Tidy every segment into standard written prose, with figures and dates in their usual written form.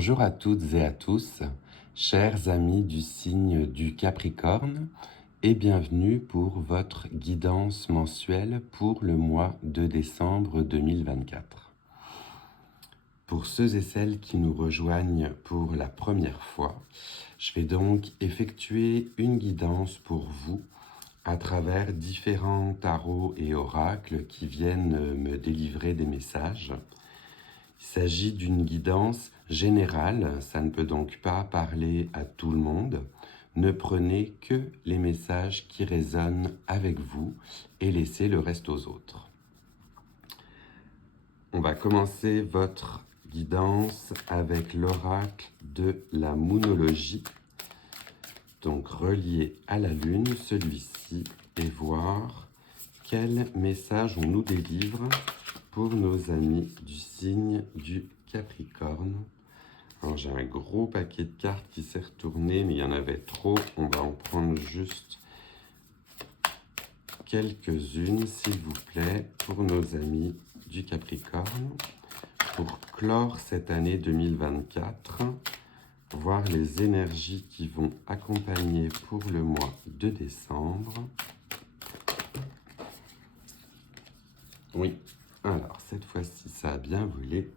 Bonjour à toutes et à tous, chers amis du signe du Capricorne, et bienvenue pour votre guidance mensuelle pour le mois de décembre 2024. Pour ceux et celles qui nous rejoignent pour la première fois, je vais donc effectuer une guidance pour vous à travers différents tarots et oracles qui viennent me délivrer des messages. Il s'agit d'une guidance générale, ça ne peut donc pas parler à tout le monde. Ne prenez que les messages qui résonnent avec vous et laissez le reste aux autres. On va commencer votre guidance avec l'oracle de la moonologie, donc relié à la lune, celui-ci, et voir quel message on nous délivre pour nos amis du signe du Capricorne. Alors j'ai un gros paquet de cartes qui s'est retourné, mais il y en avait trop. On va en prendre juste quelques-unes, s'il vous plaît, pour nos amis du Capricorne, pour clore cette année 2024, voir les énergies qui vont accompagner pour le mois de décembre. Oui, alors cette fois-ci, ça a bien volé.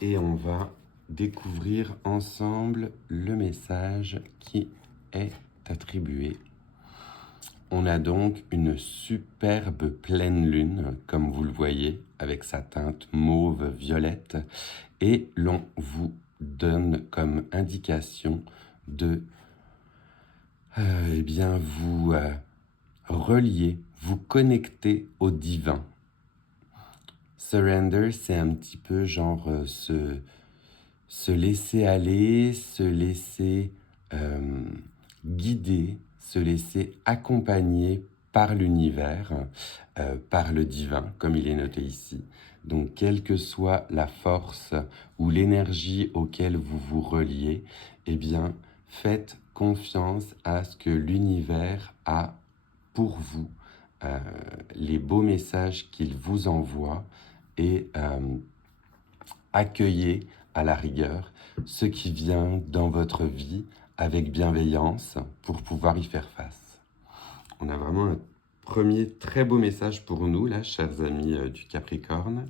Et on va découvrir ensemble le message qui est attribué. On a donc une superbe pleine lune, comme vous le voyez, avec sa teinte mauve-violette, et l'on vous donne comme indication de vous relier, vous connecter au divin. Surrender, c'est un petit peu genre se laisser aller, se laisser guider, se laisser accompagner par l'univers, par le divin, comme il est noté ici. Donc, quelle que soit la force ou l'énergie auquel vous vous reliez, eh bien, faites confiance à ce que l'univers a pour vous, les beaux messages qu'il vous envoie, et accueillez à la rigueur ce qui vient dans votre vie avec bienveillance pour pouvoir y faire face. On a vraiment un premier très beau message pour nous, là, chers amis du Capricorne.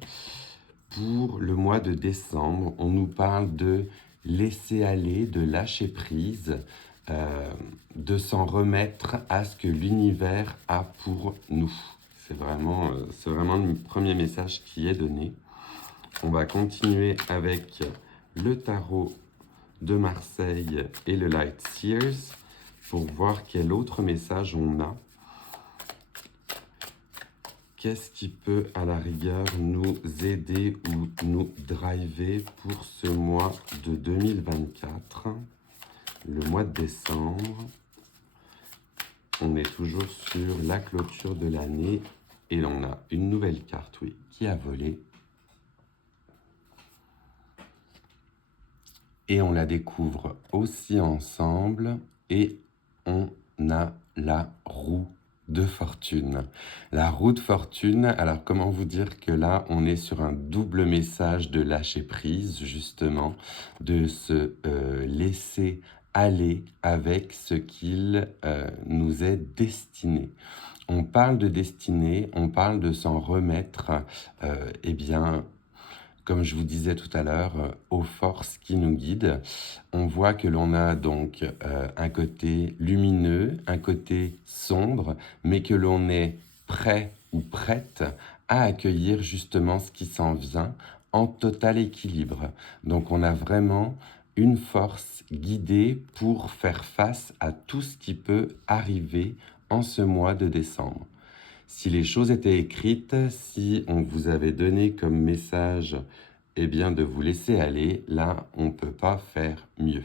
Pour le mois de décembre, on nous parle de laisser aller, de lâcher prise, de s'en remettre à ce que l'univers a pour nous. C'est vraiment le premier message qui est donné. On va continuer avec le tarot de Marseille et le Light Seers pour voir quel autre message on a. Qu'est-ce qui peut à la rigueur nous aider ou nous driver pour ce mois de 2024, le mois de décembre. On est toujours sur la clôture de l'année et on a une nouvelle carte, oui, qui a volé. Et on la découvre aussi ensemble et on a la roue de fortune. La roue de fortune, alors comment vous dire que là, on est sur un double message de lâcher prise, justement, de se laisser aller avec ce qu'il nous est destiné. On parle de destinée, on parle de s'en remettre, comme je vous disais tout à l'heure, aux forces qui nous guident. On voit que l'on a donc un côté lumineux, un côté sombre, mais que l'on est prêt ou prête à accueillir justement ce qui s'en vient en total équilibre. Donc on a vraiment une force guidée pour faire face à tout ce qui peut arriver en ce mois de décembre. Si les choses étaient écrites, si on vous avait donné comme message de vous laisser aller, là, on ne peut pas faire mieux.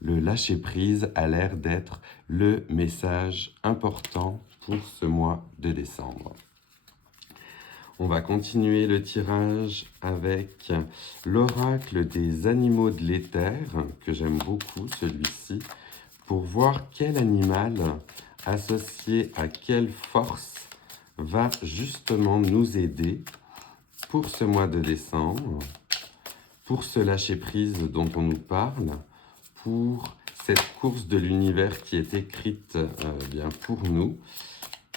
Le lâcher-prise a l'air d'être le message important pour ce mois de décembre. On va continuer le tirage avec l'oracle des animaux de l'éther, que j'aime beaucoup, celui-ci, pour voir quel animal associé à quelle force va justement nous aider pour ce mois de décembre, pour ce lâcher-prise dont on nous parle, pour cette course de l'univers qui est écrite bien pour nous.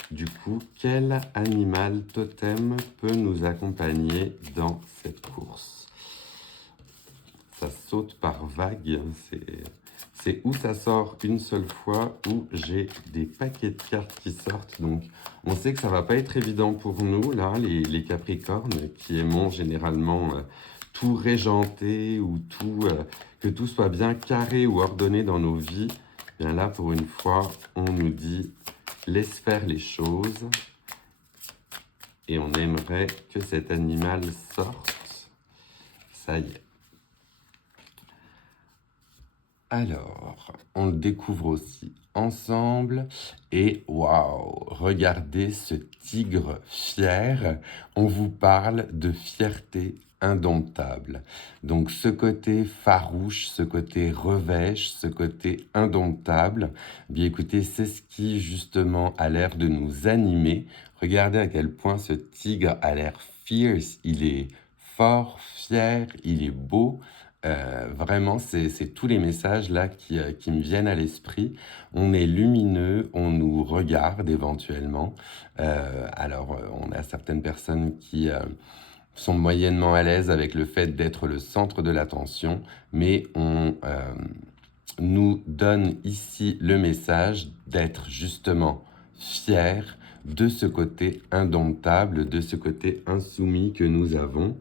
Du coup, quel animal totem peut nous accompagner dans cette course? Ça saute par vague, c'est où ça sort une seule fois, où j'ai des paquets de cartes qui sortent. Donc, on sait que ça va pas être évident pour nous, là, les Capricornes, qui aimons généralement tout régenté, ou que tout soit bien carré ou ordonné dans nos vies. Bien là, pour une fois, on nous dit « laisse faire les choses ». Et on aimerait que cet animal sorte. Ça y est. Alors, on le découvre aussi ensemble. Et waouh, regardez ce tigre fier. On vous parle de fierté indomptable. Donc ce côté farouche, ce côté revêche, ce côté indomptable, bien écoutez, c'est ce qui justement a l'air de nous animer. Regardez à quel point ce tigre a l'air fierce. Il est fort, fier, il est beau. Vraiment, c'est tous les messages là qui me viennent à l'esprit. On est lumineux, on nous regarde éventuellement. Alors, on a certaines personnes qui sont moyennement à l'aise avec le fait d'être le centre de l'attention, mais on nous donne ici le message d'être justement fier de ce côté indomptable, de ce côté insoumis que nous avons.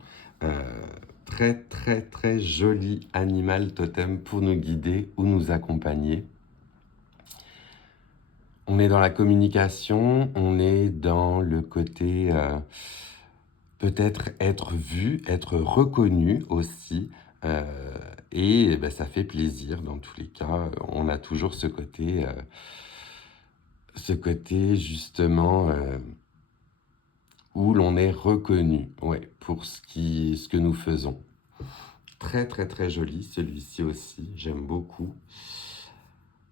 Très, très, très joli animal totem pour nous guider ou nous accompagner. On est dans la communication, on est dans le côté peut-être être vu, être reconnu aussi. Et ben, ça fait plaisir dans tous les cas. On a toujours ce côté justement où l'on est reconnu, ouais, pour ce que nous faisons. Très, très, très joli, celui-ci aussi, j'aime beaucoup.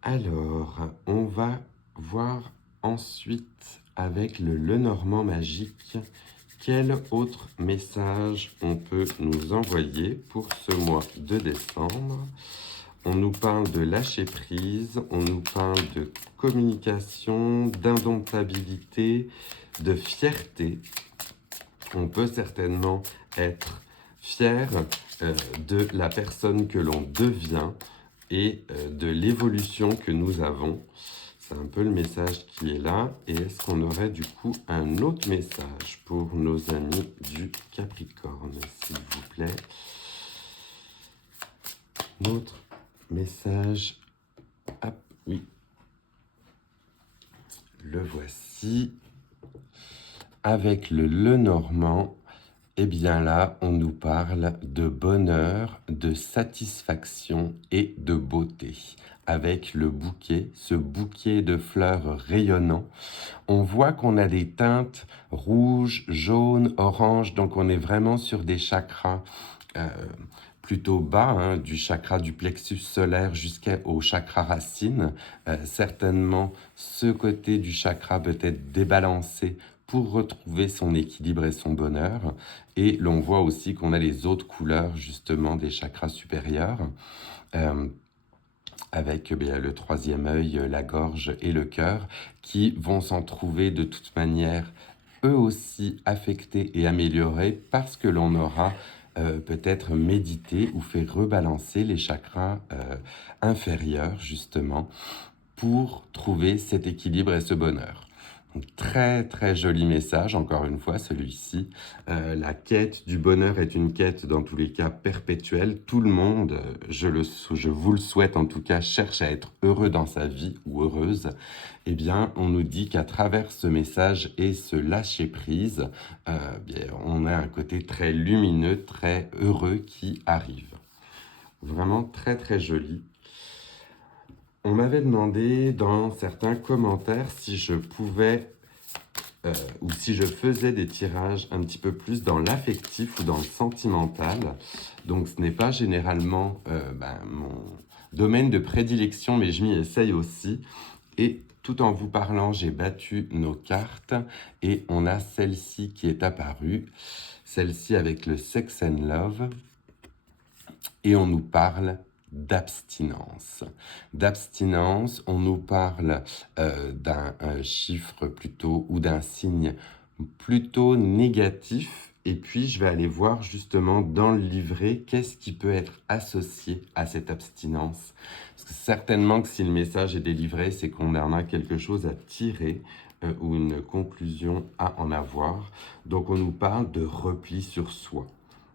Alors, on va voir ensuite avec le Lenormand magique, quel autre message on peut nous envoyer pour ce mois de décembre. On nous parle de lâcher prise, on nous parle de communication, d'indomptabilité, de fierté. On peut certainement être fier de la personne que l'on devient et de l'évolution que nous avons. C'est un peu le message qui est là. Et est-ce qu'on aurait du coup un autre message pour nos amis du Capricorne, s'il vous plaît? Notre message. Hop, oui. Le voici. Avec le Lenormand, eh bien là, on nous parle de bonheur, de satisfaction et de beauté. Avec le bouquet, ce bouquet de fleurs rayonnants, on voit qu'on a des teintes rouges, jaunes, oranges, donc on est vraiment sur des chakras plutôt bas, hein, du chakra du plexus solaire jusqu'au chakra racine. Certainement, ce côté du chakra peut être débalancé pour retrouver son équilibre et son bonheur. Et l'on voit aussi qu'on a les autres couleurs, justement, des chakras supérieurs, avec le troisième œil, la gorge et le cœur, qui vont s'en trouver de toute manière, eux aussi, affectés et améliorés, parce que l'on aura peut-être médité ou fait rebalancer les chakras inférieurs, justement, pour trouver cet équilibre et ce bonheur. Donc, très très joli message, encore une fois, celui-ci. La quête du bonheur est une quête, dans tous les cas, perpétuelle. Tout le monde, je vous le souhaite en tout cas, cherche à être heureux dans sa vie ou heureuse. Eh bien, on nous dit qu'à travers ce message et ce lâcher-prise, on a un côté très lumineux, très heureux qui arrive. Vraiment très très joli. On m'avait demandé dans certains commentaires si je pouvais ou si je faisais des tirages un petit peu plus dans l'affectif ou dans le sentimental. Donc ce n'est pas généralement mon domaine de prédilection, mais je m'y essaye aussi. Et tout en vous parlant, j'ai battu nos cartes et on a celle-ci qui est apparue, celle-ci avec le Sex and Love, et on nous parle d'abstinence. D'abstinence, on nous parle d'un chiffre plutôt ou d'un signe plutôt négatif. Et puis, je vais aller voir justement dans le livret qu'est-ce qui peut être associé à cette abstinence. Parce que certainement que si le message est délivré, c'est qu'on en a quelque chose à tirer ou une conclusion à en avoir. Donc, on nous parle de repli sur soi,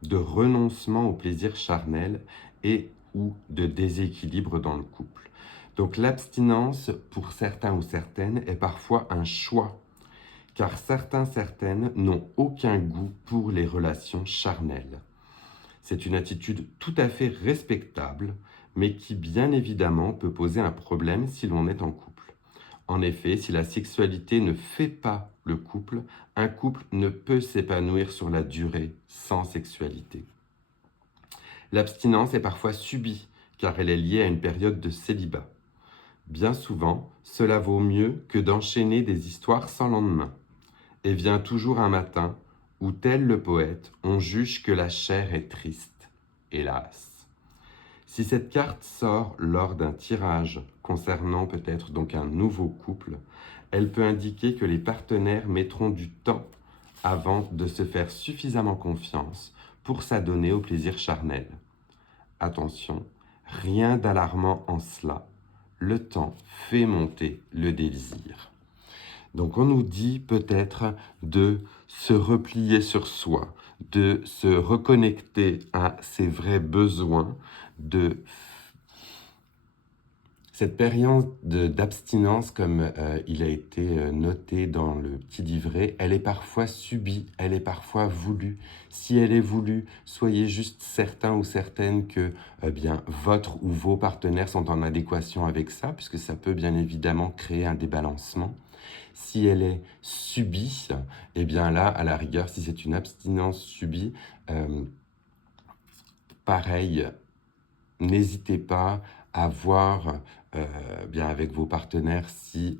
de renoncement au plaisir charnel et ou de déséquilibre dans le couple. Donc l'abstinence, pour certains ou certaines, est parfois un choix, car certaines n'ont aucun goût pour les relations charnelles. C'est une attitude tout à fait respectable, mais qui bien évidemment peut poser un problème si l'on est en couple. En effet, si la sexualité ne fait pas le couple, un couple ne peut s'épanouir sur la durée sans sexualité. L'abstinence est parfois subie, car elle est liée à une période de célibat. Bien souvent, cela vaut mieux que d'enchaîner des histoires sans lendemain. Et vient toujours un matin où, tel le poète, on juge que la chair est triste, hélas. Si cette carte sort lors d'un tirage concernant peut-être donc un nouveau couple, elle peut indiquer que les partenaires mettront du temps avant de se faire suffisamment confiance pour s'adonner au plaisir charnel. Attention, rien d'alarmant en cela. Le temps fait monter le désir. Donc on nous dit peut-être de se replier sur soi, de se reconnecter à ses vrais besoins, de cette période d'abstinence, comme il a été noté dans le petit livret, elle est parfois subie, elle est parfois voulue. Si elle est voulue, soyez juste certains ou certaines que bien, votre ou vos partenaires sont en adéquation avec ça, puisque ça peut bien évidemment créer un débalancement. Si elle est subie, eh bien là, à la rigueur, si c'est une abstinence subie, pareil, n'hésitez pas à voir bien avec vos partenaires si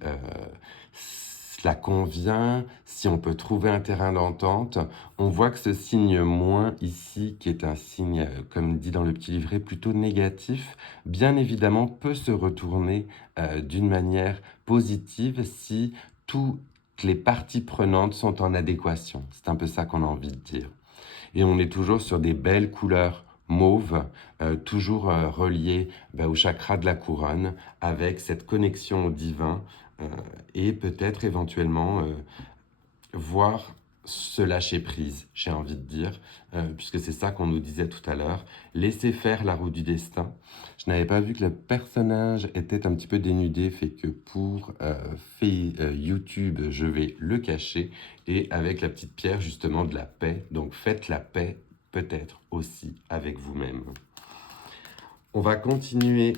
cela convient, si on peut trouver un terrain d'entente. On voit que ce signe moins ici, qui est un signe, comme dit dans le petit livret, plutôt négatif, bien évidemment peut se retourner d'une manière positive si toutes les parties prenantes sont en adéquation. C'est un peu ça qu'on a envie de dire. Et on est toujours sur des belles couleurs mauve, toujours relié au chakra de la couronne, avec cette connexion au divin, et peut-être éventuellement voir se lâcher prise, j'ai envie de dire, puisque c'est ça qu'on nous disait tout à l'heure, laisser faire la roue du destin. Je n'avais pas vu que le personnage était un petit peu dénudé, fait que pour YouTube, je vais le cacher, et avec la petite pierre justement de la paix, donc faites la paix peut-être aussi avec vous-même. On va continuer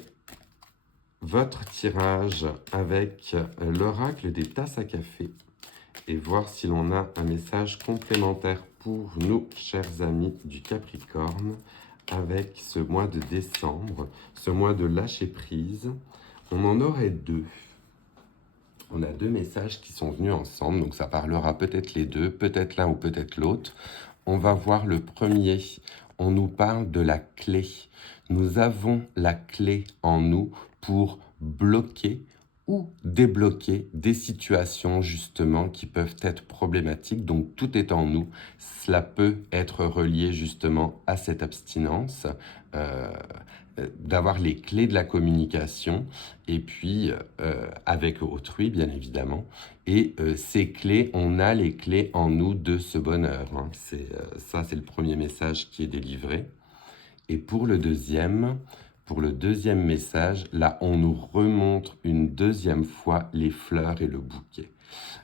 votre tirage avec l'oracle des tasses à café et voir si l'on a un message complémentaire pour nous, chers amis du Capricorne, avec ce mois de décembre, ce mois de lâcher prise. On en aurait deux. On a deux messages qui sont venus ensemble, donc ça parlera peut-être les deux, peut-être l'un ou peut-être l'autre. On va voir le premier. On nous parle de la clé. Nous avons la clé en nous pour bloquer ou débloquer des situations justement qui peuvent être problématiques. Donc tout est en nous. Cela peut être relié justement à cette abstinence, d'avoir les clés de la communication et puis avec autrui bien évidemment. Et ces clés, on a les clés en nous de ce bonheur. Hein. Ça, c'est le premier message qui est délivré. Et pour le deuxième message, là, on nous remontre une deuxième fois les fleurs et le bouquet.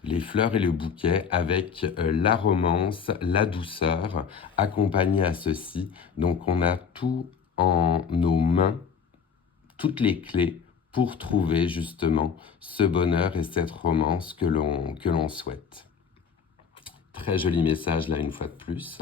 Les fleurs et le bouquet avec la romance, la douceur, accompagnée à ceci. Donc, on a tout en nos mains, toutes les clés pour trouver justement ce bonheur et cette romance que l'on souhaite. Très joli message là une fois de plus.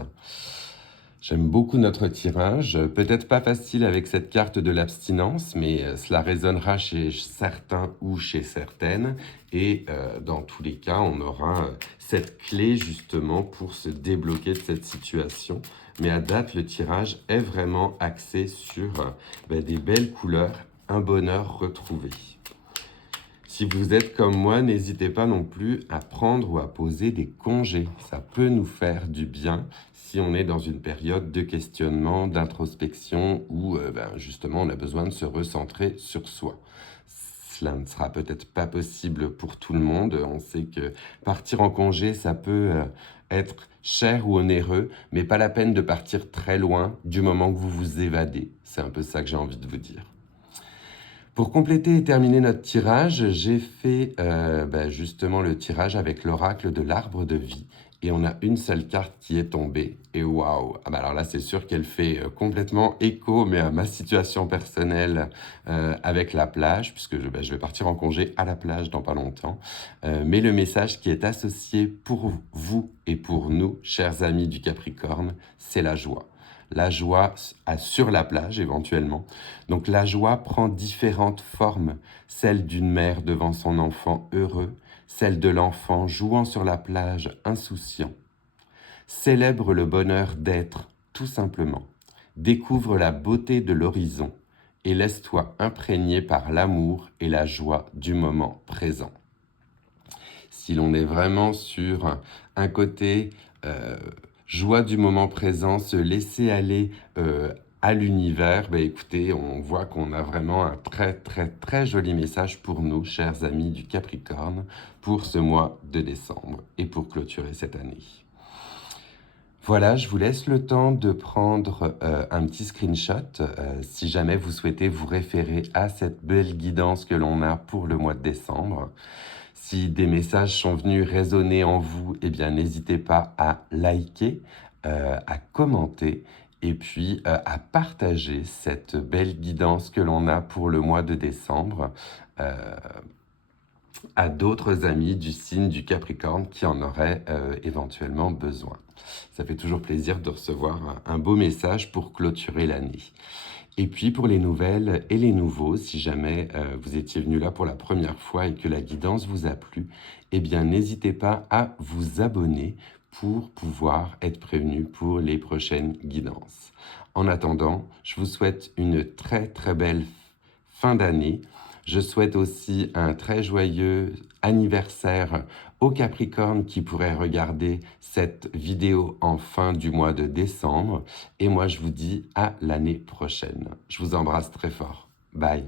J'aime beaucoup notre tirage. Peut-être pas facile avec cette carte de l'abstinence, mais cela résonnera chez certains ou chez certaines. Et dans tous les cas, on aura cette clé justement pour se débloquer de cette situation. Mais à date, le tirage est vraiment axé sur des belles couleurs, un bonheur retrouvé. Si vous êtes comme moi, n'hésitez pas non plus à prendre ou à poser des congés. Ça peut nous faire du bien si on est dans une période de questionnement, d'introspection où justement on a besoin de se recentrer sur soi. Cela ne sera peut-être pas possible pour tout le monde. On sait que partir en congé, ça peut être cher ou onéreux, mais pas la peine de partir très loin du moment que vous vous évadez. C'est un peu ça que j'ai envie de vous dire. Pour compléter et terminer notre tirage, j'ai fait justement le tirage avec l'oracle de l'arbre de vie. Et on a une seule carte qui est tombée. Et waouh! Alors là, c'est sûr qu'elle fait complètement écho, mais à ma situation personnelle avec la plage, puisque je vais partir en congé à la plage dans pas longtemps. Mais le message qui est associé pour vous et pour nous, chers amis du Capricorne, c'est la joie. La joie sur la plage éventuellement. Donc la joie prend différentes formes, celle d'une mère devant son enfant heureux, celle de l'enfant jouant sur la plage insouciant. Célèbre le bonheur d'être, tout simplement. Découvre la beauté de l'horizon et laisse-toi imprégner par l'amour et la joie du moment présent. Si l'on est vraiment sur un côté joie du moment présent, se laisser aller à l'univers, écoutez, on voit qu'on a vraiment un très très très joli message pour nous, chers amis du Capricorne, pour ce mois de décembre et pour clôturer cette année. Voilà, je vous laisse le temps de prendre un petit screenshot si jamais vous souhaitez vous référer à cette belle guidance que l'on a pour le mois de décembre. Si des messages sont venus résonner en vous, n'hésitez pas à liker, à commenter et puis à partager cette belle guidance que l'on a pour le mois de décembre à d'autres amis du signe du Capricorne qui en auraient éventuellement besoin. Ça fait toujours plaisir de recevoir un beau message pour clôturer l'année. Et puis pour les nouvelles et les nouveaux, si jamais vous étiez venu là pour la première fois et que la guidance vous a plu, n'hésitez pas à vous abonner pour pouvoir être prévenu pour les prochaines guidances. En attendant, je vous souhaite une très très belle fin d'année. Je souhaite aussi un très joyeux anniversaire aux Capricornes qui pourraient regarder cette vidéo en fin du mois de décembre. Et moi, je vous dis à l'année prochaine. Je vous embrasse très fort. Bye.